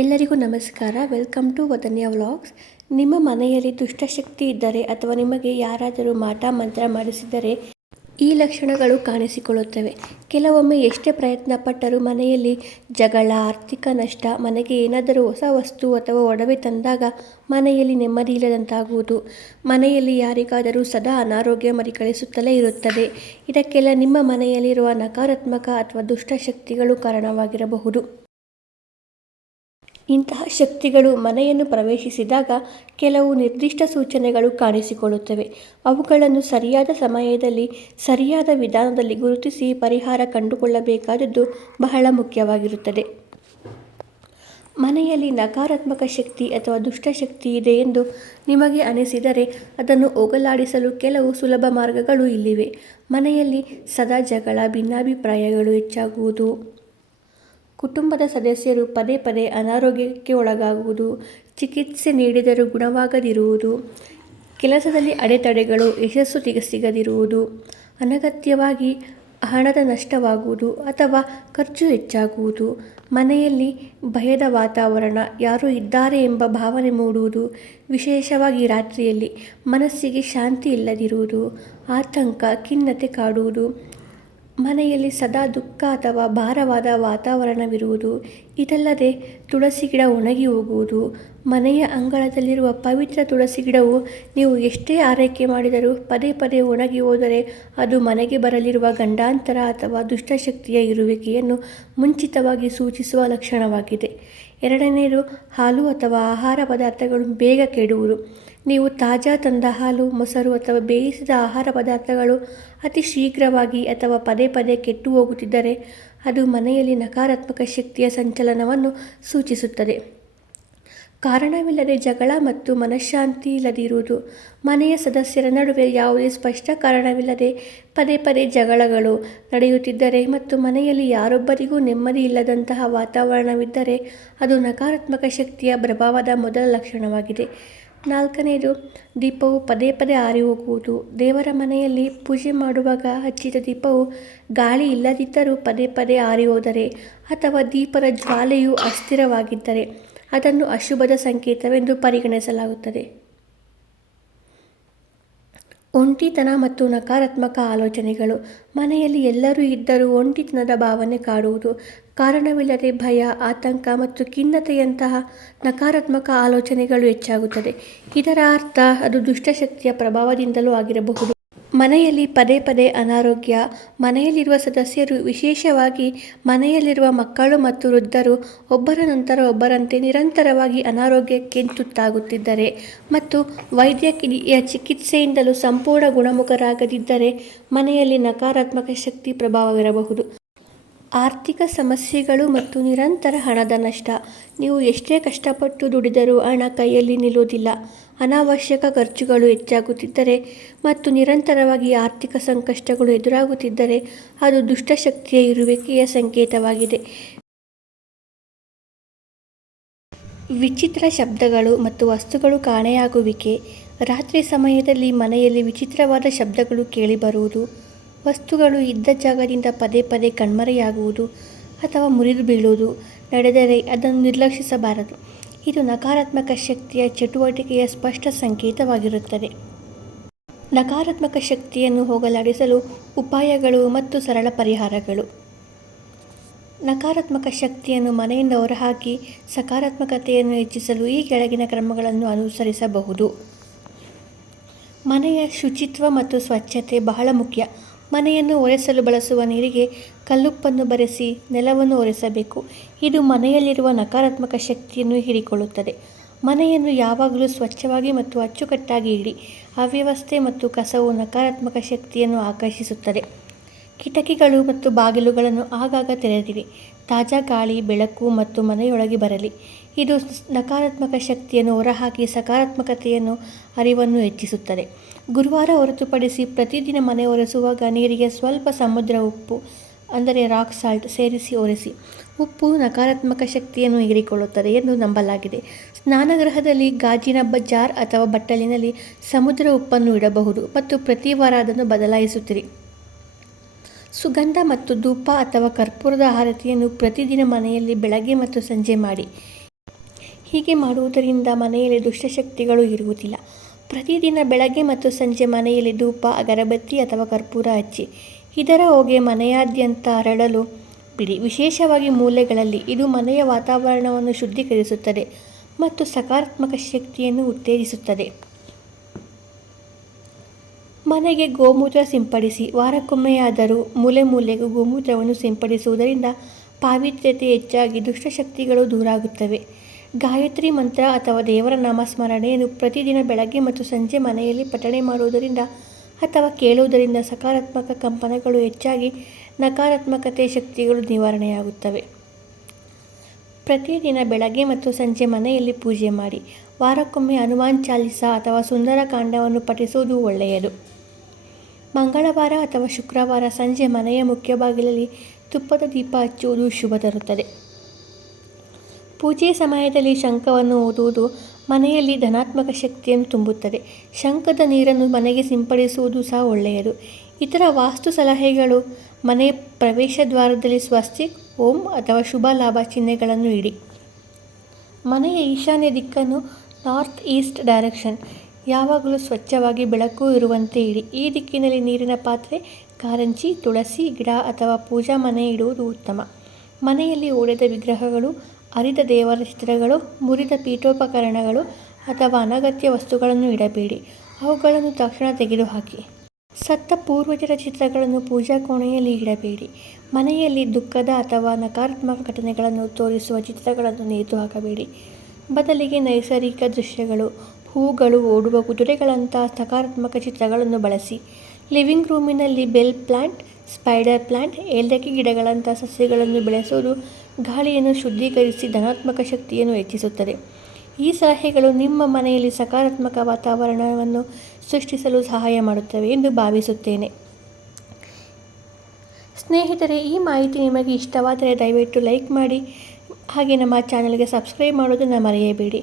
ಎಲ್ಲರಿಗೂ ನಮಸ್ಕಾರ. Welcome to Vadanya vlogs. ನಿಮ್ಮ ಮನೆಯಲ್ಲಿ ದುಷ್ಟಶಕ್ತಿ ಇದ್ದರೆ ಅಥವಾ ನಿಮಗೆ ಯಾರಾದರೂ ಮಾಟ ಮಂತ್ರ ಮಾಡಿಸಿದರೆ ಈ ಲಕ್ಷಣಗಳು ಕಾಣಿಸಿಕೊಳ್ಳುತ್ತವೆ. ಕೆಲವೊಮ್ಮೆ ಎಷ್ಟೇ ಪ್ರಯತ್ನ ಪಟ್ಟರೂ ಮನೆಯಲ್ಲಿ ಜಗಳ, ಆರ್ಥಿಕ ನಷ್ಟ, ಮನೆಗೆ ಏನಾದರೂ ಹೊಸ ವಸ್ತು ಅಥವಾ ಒಡವೆ ತಂದಾಗ ಮನೆಯಲ್ಲಿ ನೆಮ್ಮದಿ ಇಲ್ಲದಂತಾಗುವುದು, ಮನೆಯಲ್ಲಿ ಯಾರಿಗಾದರೂ ಸದಾ ಅನಾರೋಗ್ಯ ಮರಿಕಳಿಸುತ್ತಲೇ ಇರುತ್ತದೆ. ಇದಕ್ಕೆಲ್ಲ ನಿಮ್ಮ ಮನೆಯಲ್ಲಿರುವ ನಕಾರಾತ್ಮಕ ಅಥವಾ ದುಷ್ಟಶಕ್ತಿಗಳು ಕಾರಣವಾಗಿರಬಹುದು. ಇಂತಹ ಶಕ್ತಿಗಳು ಮನೆಯನ್ನು ಪ್ರವೇಶಿಸಿದಾಗ ಕೆಲವು ನಿರ್ದಿಷ್ಟ ಸೂಚನೆಗಳು ಕಾಣಿಸಿಕೊಳ್ಳುತ್ತವೆ. ಅವುಗಳನ್ನು ಸರಿಯಾದ ಸಮಯದಲ್ಲಿ ಸರಿಯಾದ ವಿಧಾನದಲ್ಲಿ ಗುರುತಿಸಿ ಪರಿಹಾರ ಕಂಡುಕೊಳ್ಳಬೇಕಾದದ್ದು ಬಹಳ ಮುಖ್ಯವಾಗಿರುತ್ತದೆ. ಮನೆಯಲ್ಲಿ ನಕಾರಾತ್ಮಕ ಶಕ್ತಿ ಅಥವಾ ದುಷ್ಟಶಕ್ತಿ ಇದೆ ಎಂದು ನಿಮಗೆ ಅನಿಸಿದರೆ ಅದನ್ನು ಹೋಗಲಾಡಿಸಲು ಕೆಲವು ಸುಲಭ ಮಾರ್ಗಗಳು ಇಲ್ಲಿವೆ. ಮನೆಯಲ್ಲಿ ಸದಾ ಜಗಳ, ಭಿನ್ನಾಭಿಪ್ರಾಯಗಳು ಹೆಚ್ಚಾಗುವುದು, ಕುಟುಂಬದ ಸದಸ್ಯರು ಪದೇ ಪದೇ ಅನಾರೋಗ್ಯಕ್ಕೆ ಒಳಗಾಗುವುದು, ಚಿಕಿತ್ಸೆ ನೀಡಿದರೂ ಗುಣವಾಗದಿರುವುದು, ಕೆಲಸದಲ್ಲಿ ಅಡೆತಡೆಗಳು, ಯಶಸ್ಸು ಸಿಗದಿರುವುದು, ಅನಗತ್ಯವಾಗಿ ಹಣದ ನಷ್ಟವಾಗುವುದು ಅಥವಾ ಖರ್ಚು ಹೆಚ್ಚಾಗುವುದು, ಮನೆಯಲ್ಲಿ ಭಯದ ವಾತಾವರಣ, ಯಾರೋ ಇದ್ದಾರೆ ಎಂಬ ಭಾವನೆ ಮೂಡುವುದು, ವಿಶೇಷವಾಗಿ ರಾತ್ರಿಯಲ್ಲಿ ಮನಸ್ಸಿಗೆ ಶಾಂತಿ ಇಲ್ಲದಿರುವುದು, ಆತಂಕ, ಖಿನ್ನತೆ ಕಾಡುವುದು, ಮನೆಯಲ್ಲಿ ಸದಾ ದುಃಖ ಅಥವಾ ಭಾರವಾದ ವಾತಾವರಣವಿರುವುದು. ಇದಲ್ಲದೆ ತುಳಸಿ ಗಿಡ ಒಣಗಿ ಹೋಗುವುದು, ಮನೆಯ ಅಂಗಳದಲ್ಲಿರುವ ಪವಿತ್ರ ತುಳಸಿ ಗಿಡವು ನೀವು ಎಷ್ಟೇ ಆರೈಕೆ ಮಾಡಿದರೂ ಪದೇ ಪದೇ ಒಣಗಿ ಹೋದರೆ ಅದು ಮನೆಗೆ ಬರಲಿರುವ ಗಂಡಾಂತರ ಅಥವಾ ದುಷ್ಟಶಕ್ತಿಯ ಇರುವಿಕೆಯನ್ನು ಮುಂಚಿತವಾಗಿ ಸೂಚಿಸುವ ಲಕ್ಷಣವಾಗಿದೆ. ಎರಡನೆಯದು, ಹಾಲು ಅಥವಾ ಆಹಾರ ಪದಾರ್ಥಗಳು ಬೇಗ ಕೆಡುವುದು. ನೀವು ತಾಜಾ ತಂದ ಹಾಲು, ಮೊಸರು ಅಥವಾ ಬೇಯಿಸಿದ ಆಹಾರ ಪದಾರ್ಥಗಳು ಅತಿ ಶೀಘ್ರವಾಗಿ ಅಥವಾ ಪದೇ ಪದೇ ಕೆಟ್ಟು ಹೋಗುತ್ತಿದ್ದರೆ ಅದು ಮನೆಯಲ್ಲಿ ನಕಾರಾತ್ಮಕ ಶಕ್ತಿಯ ಸಂಚಲನವನ್ನು ಸೂಚಿಸುತ್ತದೆ. ಕಾರಣವಿಲ್ಲದೆ ಜಗಳ ಮತ್ತು ಮನಃಶಾಂತಿ ಇಲ್ಲದಿರುವುದು. ಮನೆಯ ಸದಸ್ಯರ ನಡುವೆ ಯಾವುದೇ ಸ್ಪಷ್ಟ ಕಾರಣವಿಲ್ಲದೆ ಪದೇ ಪದೇ ಜಗಳಗಳು ನಡೆಯುತ್ತಿದ್ದರೆ ಮತ್ತು ಮನೆಯಲ್ಲಿ ಯಾರೊಬ್ಬರಿಗೂ ನೆಮ್ಮದಿ ಇಲ್ಲದಂತಹ ವಾತಾವರಣವಿದ್ದರೆ ಅದು ನಕಾರಾತ್ಮಕ ಶಕ್ತಿಯ ಪ್ರಭಾವದ ಮೊದಲ ಲಕ್ಷಣವಾಗಿದೆ. ನಾಲ್ಕನೆಯದು, ದೀಪವು ಪದೇ ಪದೇ ಆರಿ ಹೋಗುವುದು. ದೇವರ ಮನೆಯಲ್ಲಿ ಪೂಜೆ ಮಾಡುವಾಗ ಹಚ್ಚಿದ ದೀಪವು ಗಾಳಿ ಇಲ್ಲದಿದ್ದರೂ ಪದೇ ಪದೇ ಆರಿ ಹೋದರೆ ಅಥವಾ ದೀಪದ ಜ್ವಾಲೆಯು ಅಸ್ಥಿರವಾಗಿದ್ದರೆ ಅದನ್ನು ಅಶುಭದ ಸಂಕೇತವೆಂದು ಪರಿಗಣಿಸಲಾಗುತ್ತದೆ. ಒಂಟಿತನ ಮತ್ತು ನಕಾರಾತ್ಮಕ ಆಲೋಚನೆಗಳು. ಮನೆಯಲ್ಲಿ ಎಲ್ಲರೂ ಇದ್ದರೂ ಒಂಟಿತನದ ಭಾವನೆ ಕಾಡುವುದು. ಕಾರಣವಿಲ್ಲದೆ ಭಯ, ಆತಂಕ ಮತ್ತು ಖಿನ್ನತೆಯಂತಹ ನಕಾರಾತ್ಮಕ ಆಲೋಚನೆಗಳು ಹೆಚ್ಚಾಗುತ್ತದೆ. ಇದರ ಅರ್ಥ ಅದು ದುಷ್ಟಶಕ್ತಿಯ ಪ್ರಭಾವದಿಂದಲೂ ಆಗಿರಬಹುದು. ಮನೆಯಲ್ಲಿ ಪದೇ ಪದೇ ಅನಾರೋಗ್ಯ. ಮನೆಯಲ್ಲಿರುವ ಸದಸ್ಯರು, ವಿಶೇಷವಾಗಿ ಮನೆಯಲ್ಲಿರುವ ಮಕ್ಕಳು ಮತ್ತು ವೃದ್ಧರು ಒಬ್ಬರ ನಂತರ ಒಬ್ಬರಂತೆ ನಿರಂತರವಾಗಿ ಅನಾರೋಗ್ಯಕ್ಕೆ ತುತ್ತಾಗುತ್ತಿದ್ದರೆ ಮತ್ತು ವೈದ್ಯಕೀಯ ಚಿಕಿತ್ಸೆಯಿಂದಲೂ ಸಂಪೂರ್ಣ ಗುಣಮುಖರಾಗದಿದ್ದರೆ ಮನೆಯಲ್ಲಿ ನಕಾರಾತ್ಮಕ ಶಕ್ತಿ ಪ್ರಭಾವವಿರಬಹುದು. ಆರ್ಥಿಕ ಸಮಸ್ಯೆಗಳು ಮತ್ತು ನಿರಂತರ ಹಣದ ನಷ್ಟ. ನೀವು ಎಷ್ಟೇ ಕಷ್ಟಪಟ್ಟು ದುಡಿದರೂ ಹಣ ಕೈಯಲ್ಲಿ ನಿಲ್ಲುವುದಿಲ್ಲ. ಅನಾವಶ್ಯಕ ಖರ್ಚುಗಳು ಹೆಚ್ಚಾಗುತ್ತಿದ್ದರೆ ಮತ್ತು ನಿರಂತರವಾಗಿ ಆರ್ಥಿಕ ಸಂಕಷ್ಟಗಳು ಎದುರಾಗುತ್ತಿದ್ದರೆ ಅದು ದುಷ್ಟಶಕ್ತಿಯ ಇರುವಿಕೆಯ ಸಂಕೇತವಾಗಿದೆ. ವಿಚಿತ್ರ ಶಬ್ದಗಳು ಮತ್ತು ವಸ್ತುಗಳು ಕಾಣೆಯಾಗುವಿಕೆ. ರಾತ್ರಿ ಸಮಯದಲ್ಲಿ ಮನೆಯಲ್ಲಿ ವಿಚಿತ್ರವಾದ ಶಬ್ದಗಳು ಕೇಳಿಬರುವುದು, ವಸ್ತುಗಳು ಇದ್ದ ಜಾಗದಿಂದ ಪದೇ ಪದೇ ಕಣ್ಮರೆಯಾಗುವುದು ಅಥವಾ ಮುರಿದು ಬೀಳುವುದು ನಡೆದರೆ ಅದನ್ನು ನಿರ್ಲಕ್ಷಿಸಬಾರದು. ಇದು ನಕಾರಾತ್ಮಕ ಶಕ್ತಿಯ ಚಟುವಟಿಕೆಯ ಸ್ಪಷ್ಟ ಸಂಕೇತವಾಗಿರುತ್ತದೆ. ನಕಾರಾತ್ಮಕ ಶಕ್ತಿಯನ್ನು ಹೋಗಲಾಡಿಸಲು ಉಪಾಯಗಳು ಮತ್ತು ಸರಳ ಪರಿಹಾರಗಳು. ನಕಾರಾತ್ಮಕ ಶಕ್ತಿಯನ್ನು ಮನೆಯಿಂದ ಹೊರಹಾಕಿ ಸಕಾರಾತ್ಮಕತೆಯನ್ನು ಹೆಚ್ಚಿಸಲು ಈ ಕೆಳಗಿನ ಕ್ರಮಗಳನ್ನು ಅನುಸರಿಸಬಹುದು. ಮನೆಯ ಶುಚಿತ್ವ ಮತ್ತು ಸ್ವಚ್ಛತೆ ಬಹಳ ಮುಖ್ಯ. ಮನೆಯನ್ನು ಒರೆಸಲು ಬಳಸುವ ನೀರಿಗೆ ಕಲ್ಲುಪ್ಪನ್ನು ಬೆರೆಸಿ ನೆಲವನ್ನು ಒರೆಸಬೇಕು. ಇದು ಮನೆಯಲ್ಲಿರುವ ನಕಾರಾತ್ಮಕ ಶಕ್ತಿಯನ್ನು ಹೀರಿಕೊಳ್ಳುತ್ತದೆ. ಮನೆಯನ್ನು ಯಾವಾಗಲೂ ಸ್ವಚ್ಛವಾಗಿ ಮತ್ತು ಅಚ್ಚುಕಟ್ಟಾಗಿ ಇಡಿ. ಅವ್ಯವಸ್ಥೆ ಮತ್ತು ಕಸವು ನಕಾರಾತ್ಮಕ ಶಕ್ತಿಯನ್ನು ಆಕರ್ಷಿಸುತ್ತದೆ. ಕಿಟಕಿಗಳು ಮತ್ತು ಬಾಗಿಲುಗಳನ್ನು ಆಗಾಗ ತೆರೆದಿರಿ. ತಾಜಾ ಗಾಳಿ, ಬೆಳಕು ಮತ್ತು ಮನೆಯೊಳಗೆ ಬರಲಿ. ಇದು ನಕಾರಾತ್ಮಕ ಶಕ್ತಿಯನ್ನು ಹೊರಹಾಕಿ ಸಕಾರಾತ್ಮಕತೆಯನ್ನು ಅರಿವನ್ನು ಹೆಚ್ಚಿಸುತ್ತದೆ. ಗುರುವಾರ ಹೊರತುಪಡಿಸಿ ಪ್ರತಿದಿನ ಮನೆ ಒರೆಸುವಾಗ ನೀರಿಗೆ ಸ್ವಲ್ಪ ಸಮುದ್ರ ಉಪ್ಪು ಅಂದರೆ ರಾಕ್ ಸಾಲ್ಟ್ ಸೇರಿಸಿ ಒರೆಸಿ. ಉಪ್ಪು ನಕಾರಾತ್ಮಕ ಶಕ್ತಿಯನ್ನು ಹೀರಿಕೊಳ್ಳುತ್ತದೆ ಎಂದು ನಂಬಲಾಗಿದೆ. ಸ್ನಾನಗೃಹದಲ್ಲಿ ಗಾಜಿನ ಜಾರ್ ಅಥವಾ ಬಟ್ಟಲಿನಲ್ಲಿ ಸಮುದ್ರ ಉಪ್ಪನ್ನು ಇಡಬಹುದು ಮತ್ತು ಪ್ರತಿ ವಾರ ಅದನ್ನು ಬದಲಾಯಿಸುತ್ತಿರಿ. ಸುಗಂಧ ಮತ್ತು ಧೂಪ ಅಥವಾ ಕರ್ಪೂರದ ಆರತಿಯನ್ನು ಪ್ರತಿದಿನ ಮನೆಯಲ್ಲಿ ಬೆಳಗ್ಗೆ ಮತ್ತು ಸಂಜೆ ಮಾಡಿ. ಹೀಗೆ ಮಾಡುವುದರಿಂದ ಮನೆಯಲ್ಲಿ ದುಷ್ಟಶಕ್ತಿಗಳು ಇರುವುದಿಲ್ಲ. ಪ್ರತಿದಿನ ಬೆಳಗ್ಗೆ ಮತ್ತು ಸಂಜೆ ಮನೆಯಲ್ಲಿ ಧೂಪ, ಅಗರಬತ್ತಿ ಅಥವಾ ಕರ್ಪೂರ ಹಚ್ಚಿ ಇದರ ಹೊಗೆ ಮನೆಯಾದ್ಯಂತ ಹರಡಲು ಬಿಡಿ. ವಿಶೇಷವಾಗಿ ಮೂಲೆಗಳಲ್ಲಿ. ಇದು ಮನೆಯ ವಾತಾವರಣವನ್ನು ಶುದ್ಧೀಕರಿಸುತ್ತದೆ ಮತ್ತು ಸಕಾರಾತ್ಮಕ ಶಕ್ತಿಯನ್ನು ಉತ್ತೇಜಿಸುತ್ತದೆ. ಮನೆಗೆ ಗೋಮೂತ್ರ ಸಿಂಪಡಿಸಿ. ವಾರಕ್ಕೊಮ್ಮೆಯಾದರೂ ಮೂಲೆಗೂ ಗೋಮೂತ್ರವನ್ನು ಸಿಂಪಡಿಸುವುದರಿಂದ ಪಾವಿತ್ರ್ಯತೆ ಹೆಚ್ಚಾಗಿ ದುಷ್ಟಶಕ್ತಿಗಳು ದೂರಾಗುತ್ತವೆ. ಗಾಯತ್ರಿ ಮಂತ್ರ ಅಥವಾ ದೇವರ ನಾಮಸ್ಮರಣೆಯನ್ನು ಪ್ರತಿದಿನ ಬೆಳಗ್ಗೆ ಮತ್ತು ಸಂಜೆ ಮನೆಯಲ್ಲಿ ಪಠಣೆ ಮಾಡುವುದರಿಂದ ಅಥವಾ ಕೇಳುವುದರಿಂದ ಸಕಾರಾತ್ಮಕ ಕಂಪನಗಳು ಹೆಚ್ಚಾಗಿ ನಕಾರಾತ್ಮಕತೆ ಶಕ್ತಿಗಳು ನಿವಾರಣೆಯಾಗುತ್ತವೆ. ಪ್ರತಿದಿನ ಬೆಳಗ್ಗೆ ಮತ್ತು ಸಂಜೆ ಮನೆಯಲ್ಲಿ ಪೂಜೆ ಮಾಡಿ. ವಾರಕ್ಕೊಮ್ಮೆ ಹನುಮಾನ್ ಚಾಲಿಸಾ ಅಥವಾ ಸುಂದರ ಕಾಂಡವನ್ನು ಪಠಿಸುವುದು ಒಳ್ಳೆಯದು. ಮಂಗಳವಾರ ಅಥವಾ ಶುಕ್ರವಾರ ಸಂಜೆ ಮನೆಯ ಮುಖ್ಯ ಬಾಗಿಲಲ್ಲಿ ತುಪ್ಪದ ದೀಪ ಹಚ್ಚುವುದು ಶುಭ ತರುತ್ತದೆ. ಪೂಜೆ ಸಮಯದಲ್ಲಿ ಶಂಖವನ್ನು ಊದುವುದು ಮನೆಯಲ್ಲಿ ಧನಾತ್ಮಕ ಶಕ್ತಿಯನ್ನು ತುಂಬುತ್ತದೆ. ಶಂಖದ ನೀರನ್ನು ಮನೆಗೆ ಸಿಂಪಡಿಸುವುದು ಸಹ ಒಳ್ಳೆಯದು. ಇತರ ವಾಸ್ತು ಸಲಹೆಗಳು: ಮನೆಯ ಪ್ರವೇಶ ದ್ವಾರದಲ್ಲಿ ಸ್ವಸ್ತಿಕ್, ಓಂ ಅಥವಾ ಶುಭ ಲಾಭ ಚಿಹ್ನೆಗಳನ್ನು ಇಡಿ. ಮನೆಯ ಈಶಾನ್ಯ ದಿಕ್ಕನ್ನು ನಾರ್ತ್ ಈಸ್ಟ್ ಡೈರೆಕ್ಷನ್ ಯಾವಾಗಲೂ ಸ್ವಚ್ಛವಾಗಿ ಬೆಳಕು ಇರುವಂತೆ ಇಡಿ. ಈ ದಿಕ್ಕಿನಲ್ಲಿ ನೀರಿನ ಪಾತ್ರೆ, ಕಾರಂಜಿ, ತುಳಸಿ ಗಿಡ ಅಥವಾ ಪೂಜಾ ಮನೆ ಇಡುವುದು ಉತ್ತಮ. ಮನೆಯಲ್ಲಿ ಒಡೆದ ವಿಗ್ರಹಗಳು, ಹರಿದ ದೇವರ ಚಿತ್ರಗಳು, ಮುರಿದ ಪೀಠೋಪಕರಣಗಳು ಅಥವಾ ಅನಗತ್ಯ ವಸ್ತುಗಳನ್ನು ಇಡಬೇಡಿ. ಅವುಗಳನ್ನು ತಕ್ಷಣ ತೆಗೆದುಹಾಕಿ. ಸತ್ತ ಪೂರ್ವಜರ ಚಿತ್ರಗಳನ್ನು ಪೂಜಾ ಕೋಣೆಯಲ್ಲಿ ಇಡಬೇಡಿ. ಮನೆಯಲ್ಲಿ ದುಃಖದ ಅಥವಾ ನಕಾರಾತ್ಮಕ ಘಟನೆಗಳನ್ನು ತೋರಿಸುವ ಚಿತ್ರಗಳನ್ನು ನೇತುಹಾಕಬೇಡಿ. ಬದಲಿಗೆ ನೈಸರ್ಗಿಕ ದೃಶ್ಯಗಳು, ಹೂಗಳು, ಓಡುವ ಕುದುರೆಗಳಂತಹ ಸಕಾರಾತ್ಮಕ ಚಿತ್ರಗಳನ್ನು ಬಳಸಿ. ಲಿವಿಂಗ್ ರೂಮಿನಲ್ಲಿ ಬೆಲ್ ಪ್ಲಾಂಟ್, ಸ್ಪೈಡರ್ ಪ್ಲಾಂಟ್, ಏಲಕ್ಕಿ ಗಿಡಗಳಂತಹ ಸಸ್ಯಗಳನ್ನು ಬೆಳೆಸುವುದು ಗಾಳಿಯನ್ನು ಶುದ್ಧೀಕರಿಸಿ ಧನಾತ್ಮಕ ಶಕ್ತಿಯನ್ನು ಹೆಚ್ಚಿಸುತ್ತದೆ. ಈ ಸಲಹೆಗಳು ನಿಮ್ಮ ಮನೆಯಲ್ಲಿ ಸಕಾರಾತ್ಮಕ ವಾತಾವರಣವನ್ನು ಸೃಷ್ಟಿಸಲು ಸಹಾಯ ಮಾಡುತ್ತವೆ ಎಂದು ಭಾವಿಸುತ್ತೇನೆ. ಸ್ನೇಹಿತರೆ, ಈ ಮಾಹಿತಿ ನಿಮಗೆ ಇಷ್ಟವಾದರೆ ದಯವಿಟ್ಟು ಲೈಕ್ ಮಾಡಿ. ಹಾಗೆ ನಮ್ಮ ಚಾನಲ್ಗೆ ಸಬ್ಸ್ಕ್ರೈಬ್ ಮಾಡೋದನ್ನು ಮರೆಯಬೇಡಿ.